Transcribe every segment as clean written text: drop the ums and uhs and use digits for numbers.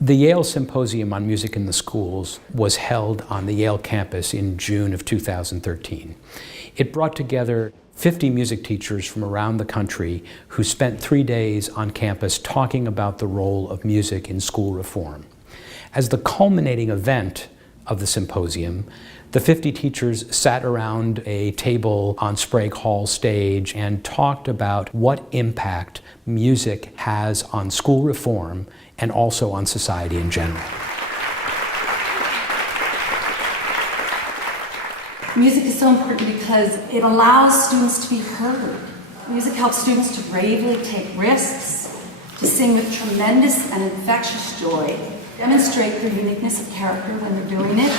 The Yale Symposium on Music in the Schools was held on the Yale campus in June of 2013. It brought together 50 music teachers from around the country who spent 3 days on campus talking about the role of music in school reform. As the culminating event of the symposium, the 50 teachers sat around a table on Sprague Hall stage and talked about what impact music has on school reform and also on society in general. Music is so important because it allows students to be heard. Music helps students to bravely take risks, to sing with tremendous and infectious joy, demonstrate their uniqueness of character when they're doing it,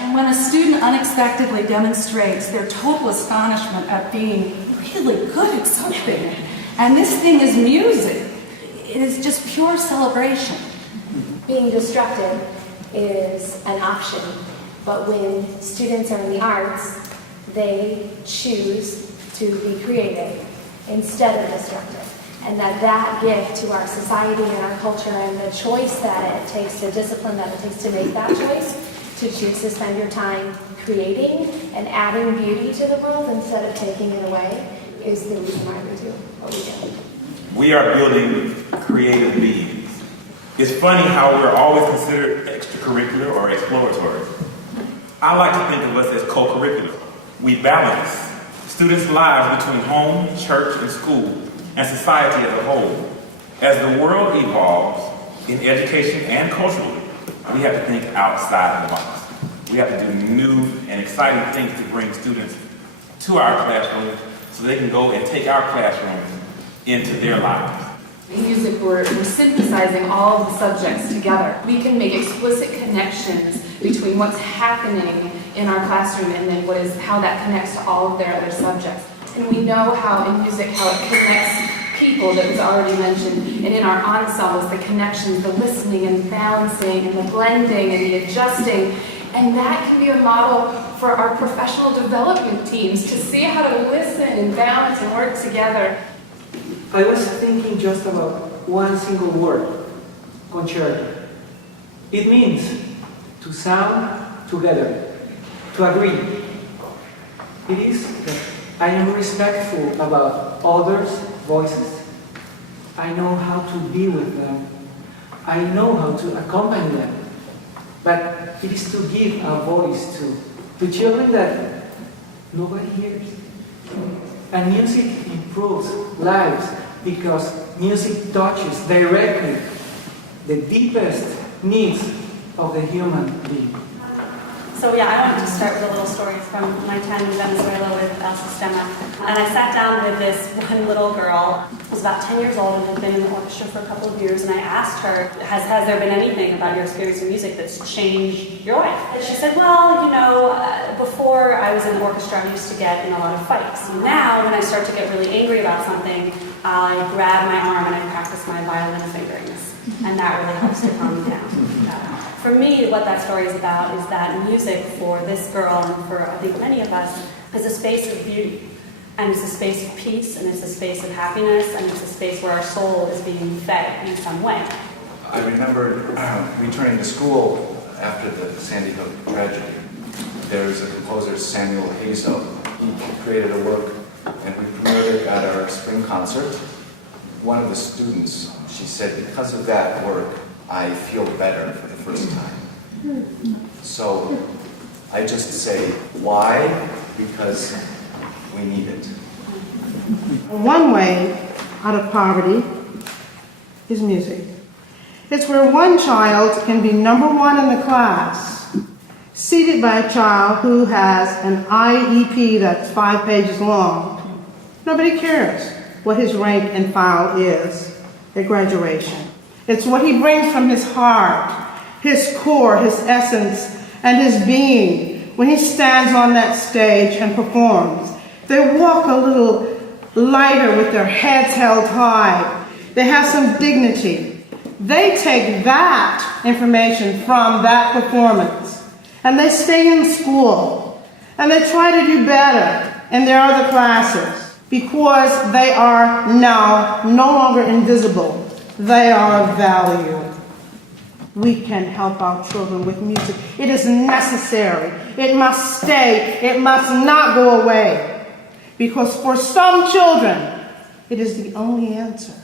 and when a student unexpectedly demonstrates their total astonishment at being really good at something, and this thing is music, it is just pure celebration. Being destructive is an option, but when students are in the arts, they choose to be creative instead of destructive. And that gift to our society and our culture and the choice that it takes, the discipline that it takes to make that choice, to choose to spend your time creating and adding beauty to the world instead of taking it away, is the reason why we do what we do. We are building creative beings. It's funny how we're always considered extracurricular or exploratory. I like to think of us as co-curricular. We balance students' lives between home, church, and school, and society as a whole. As the world evolves in education and culturally, we have to think outside the box. We have to do new and exciting things to bring students to our classrooms so they can go and take our classrooms into their lives. In music, we're synthesizing all of the subjects together. We can make explicit connections between what's happening in our classroom and then how that connects to all of their other subjects. And we know how in music, how it connects people, that was already mentioned, and in our ensembles, the connections, the listening and balancing and the blending and the adjusting. And that can be a model for our professional development teams to see how to listen and balance and work together. I was thinking just about one single word, concerto. It means to sound together, to agree. It is that I am respectful about others' voices. I know how to be with them. I know how to accompany them. But it is to give a voice to children that nobody hears. And music improves lives because music touches directly the deepest needs of the human being. So yeah, I wanted to start with a little story from my time in Venezuela with El Sistema. And I sat down with this one little girl who was about 10 years old and had been in the orchestra for a couple of years, and I asked her, has there been anything about your experience in music that's changed your life? And she said, well, before I was in the orchestra, I used to get in a lot of fights. Now, when I start to get really angry about something, I grab my arm and I practice my violin fingerings. And that really helps to calm me down. For me, what that story is about is that music for this girl and for I think many of us is a space of beauty. And it's a space of peace, and it's a space of happiness, and it's a space where our soul is being fed in some way. I remember returning to school after the Sandy Hook tragedy. There's a composer, Samuel Hazo. He created a work, and we premiered it at our spring concert. One of the students, she said, because of that work, I feel better for the first time. So I just say, why? Because we need it. One way out of poverty is music. It's where one child can be number one in the class, seated by a child who has an IEP that's 5 pages long. Nobody cares what his rank and file is at graduation. It's what he brings from his heart, his core, his essence, and his being when he stands on that stage and performs. They walk a little lighter with their heads held high. They have some dignity. They take that information from that performance and they stay in school and they try to do better in their other classes because they are now no longer invisible. They are valued. we can help our children with music. It is necessary. It must stay. It must not go away. Because for some children, it is the only answer.